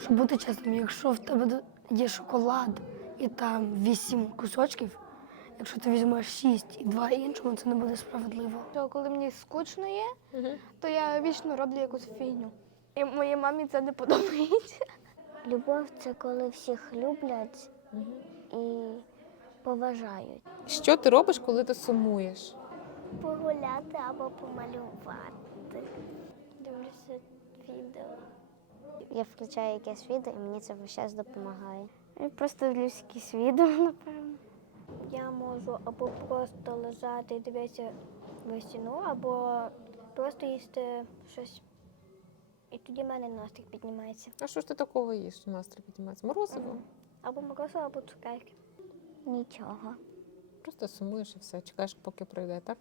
Щоб бути чесним, якщо в тебе є шоколад і там вісім кусочків, якщо ти візьмеш шість і два іншому, це не буде справедливо. Що коли мені скучно є, то я вічно роблю якусь фігню. І моїй мамі це не подобається. Любов це коли всіх люблять і поважають. Що ти робиш, коли ти сумуєш? Погуляти або помалювати. Дивлюся відео. Я включаю якесь відео і мені це весь час допомагає. Я просто дивлюся якісь відео, напевно. Я можу або просто лежати і дивитися в стіну, або просто їсти щось. І тоді в мене настрій піднімається. А що ж ти такого їш, що настрій піднімається? Морозиво? Або морозиво, або цукерки. Нічого. Просто сумуєш і все, чекаєш, поки пройде, так?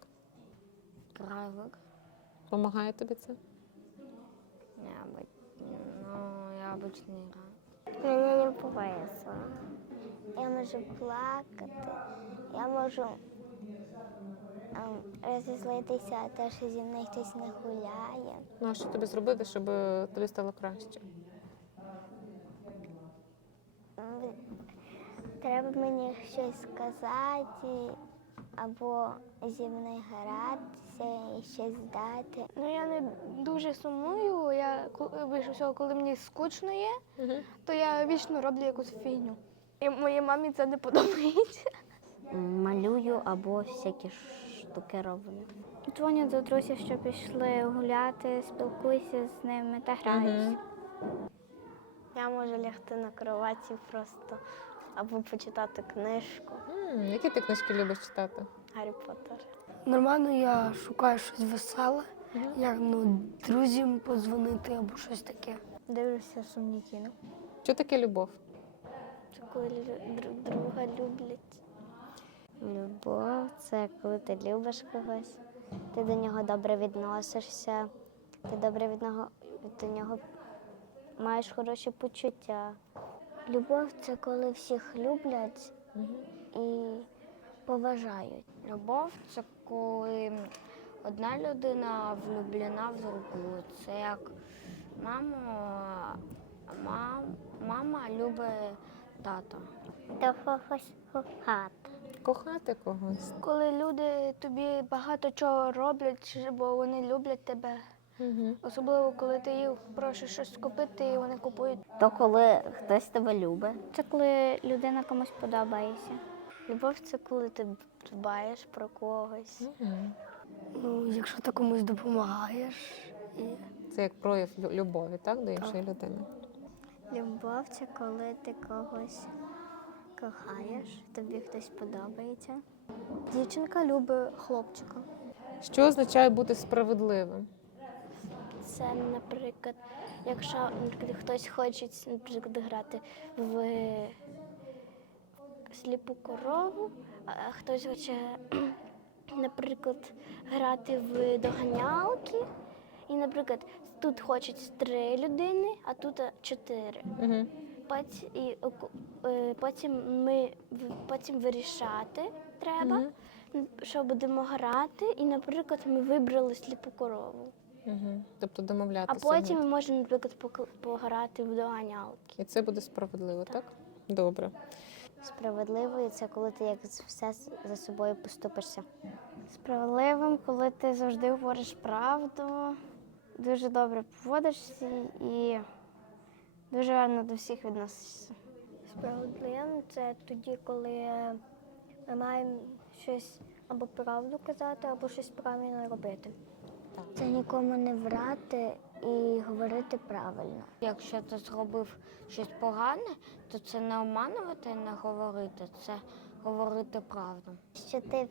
Правик. Помагає тобі це? Я бы, ну, я обычно не граю. Мені не повесело. Я можу плакати, я можу ем, розізлитися, те, що зі мною хтось не гуляє. Ну, а що тобі зробити, щоб тобі стало краще? Треба мені щось сказати, або зі мною гратися і щось дати. Ну я не дуже сумую. Я більше всього, коли мені скучно є, то я вічно роблю якусь фігню. І моїй мамі це не подобається. Малюю або всякі штуки роблю. Дзвоню до друзів, що пішли гуляти, спілкуюся з ними та граюся. Я можу лягти на кроваті просто або почитати книжку М, які ти книжки любиш читати? Гаррі Поттер. Нормально я шукаю щось веселе, як ну, друзям подзвонити або щось таке. Дивлюся сумні кіно. Що таке любов? Це коли лю- друг друга люблять. Любов це коли ти любиш когось, ти до нього добре відносишся, ти добре від нього, до нього маєш хороші почуття. Любов це коли всіх люблять і поважають. Любов це коли одна людина влюблена в другу. Це як мама, мам, мама любить тата. До когось хати. Кохати когось. Коли люди тобі багато чого роблять, бо вони люблять тебе. Угу. Особливо, коли ти їх просиш щось купити, і вони купують. То коли хтось тебе любить. Це коли людина комусь подобається. Любов це коли ти дбаєш про когось. Угу. Ну, якщо ти комусь допомагаєш, і Це як прояв любові, так, до іншої людини. Любов це коли ти когось кохаєш, тобі хтось подобається. Дівчинка любить хлопчика. Що означає бути справедливим? Це, наприклад, якщо наприклад, хтось хоче наприклад, грати в сліпу корову, а хтось хоче, наприклад, грати в доганялки. І, наприклад, тут хочуть три людини, а тут чотири. Угу. Потім, і, потім ми потім вирішати треба, Мгм. що будемо грати. І, наприклад, ми вибрали сліпу корову. Угу. Тобто А домовлятися. потім ми можемо, наприклад, пок- пограти в доганялки. І це буде справедливо, так? Добре. Справедливою це коли ти як все за собою поступишся. Справедливим, коли ти завжди говориш правду, дуже добре поводишся і дуже гарно до всіх відносишся. Справедливим це тоді, коли ми маємо щось або правду казати, або щось правильно робити. Так. Це нікому не врати і говорити правильно. Якщо ти зробив щось погане, то це не обманувати, не говорити, це говорити правду. Що ти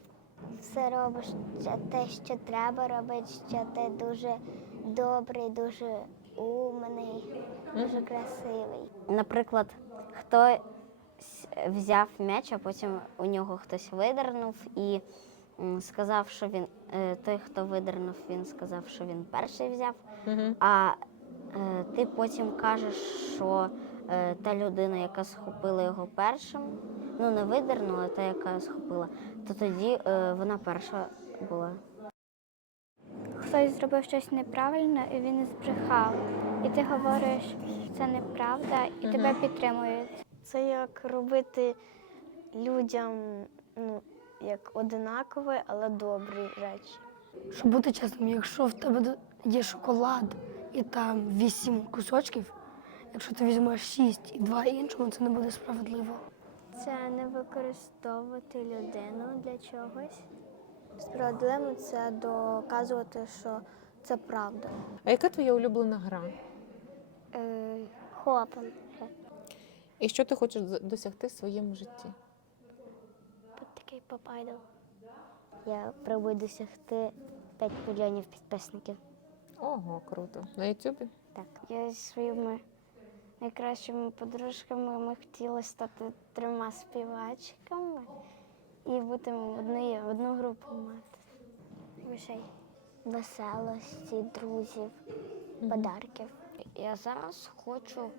все робиш що те, що треба робити, що ти дуже добрий, дуже умний, дуже красивий. Наприклад, хтось взяв м'яч, а потім у нього хтось видернув і сказав, що він е, той, хто видернув, він сказав, що він перший взяв. Угу. А е, ти потім кажеш, що е, та людина, яка схопила його першим, ну не видернула, та, яка схопила, то тоді вона перша була. Хтось зробив щось неправильно і він збрехав. І ти говориш, що це неправда і тебе підтримують. Це як робити людям ну, як одинакові, але добрі речі. Щоб бути чесним, якщо в тебе є шоколад і там вісім кусочків, якщо ти візьмеш шість і два іншому, це не буде справедливо. Це не використовувати людину для чогось. Справедливо це доказувати, що це правда. А яка твоя улюблена гра? Е, хопом. І що ти хочеш досягти в своєму житті? Поп-айдол. Я пробую досягти 5 мільйонів підписників. Ого, круто. На Ютубі? Так. Я зі своїми найкращими подружками ми хотіли стати трьома співачками і бути в одну, групу мати. Грошей. Веселості, друзів, подарків. Я зараз хочу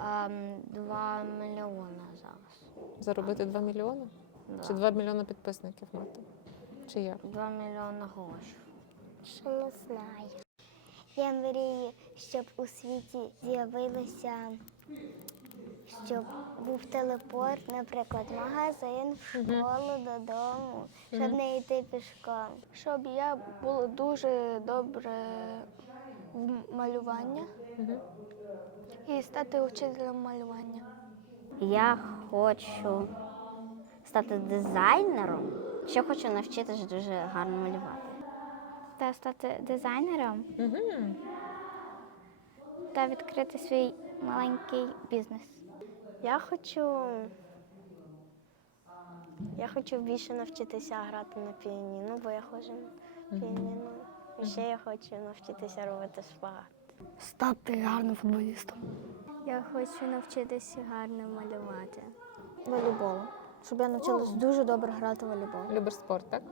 ем, 2 мільйони зараз. Заробити 2 мільйони? Да. Чи 2 мільйони підписників мати? Чи як? 2 мільйони грошей. Що не знаю. Я мрію, щоб у світі з'явилося, щоб був телепорт, наприклад, магазин, в школу, додому, щоб не йти пішком. Щоб я була дуже добре в малювання і стати вчителем малювання. Я хочу стати дизайнером. Ще хочу навчитися дуже гарно малювати. Та стати дизайнером Угу. та відкрити свій маленький бізнес. Я хочу. Я хочу більше навчитися грати на піаніно, бо я ходжу на піаніно. І ще я хочу навчитися робити шпагат. Стати гарним футболістом. Я хочу навчитися гарно малювати. Волейбол. Щоб я навчилась дуже добре грати в волейбол. Любиш спорт, так?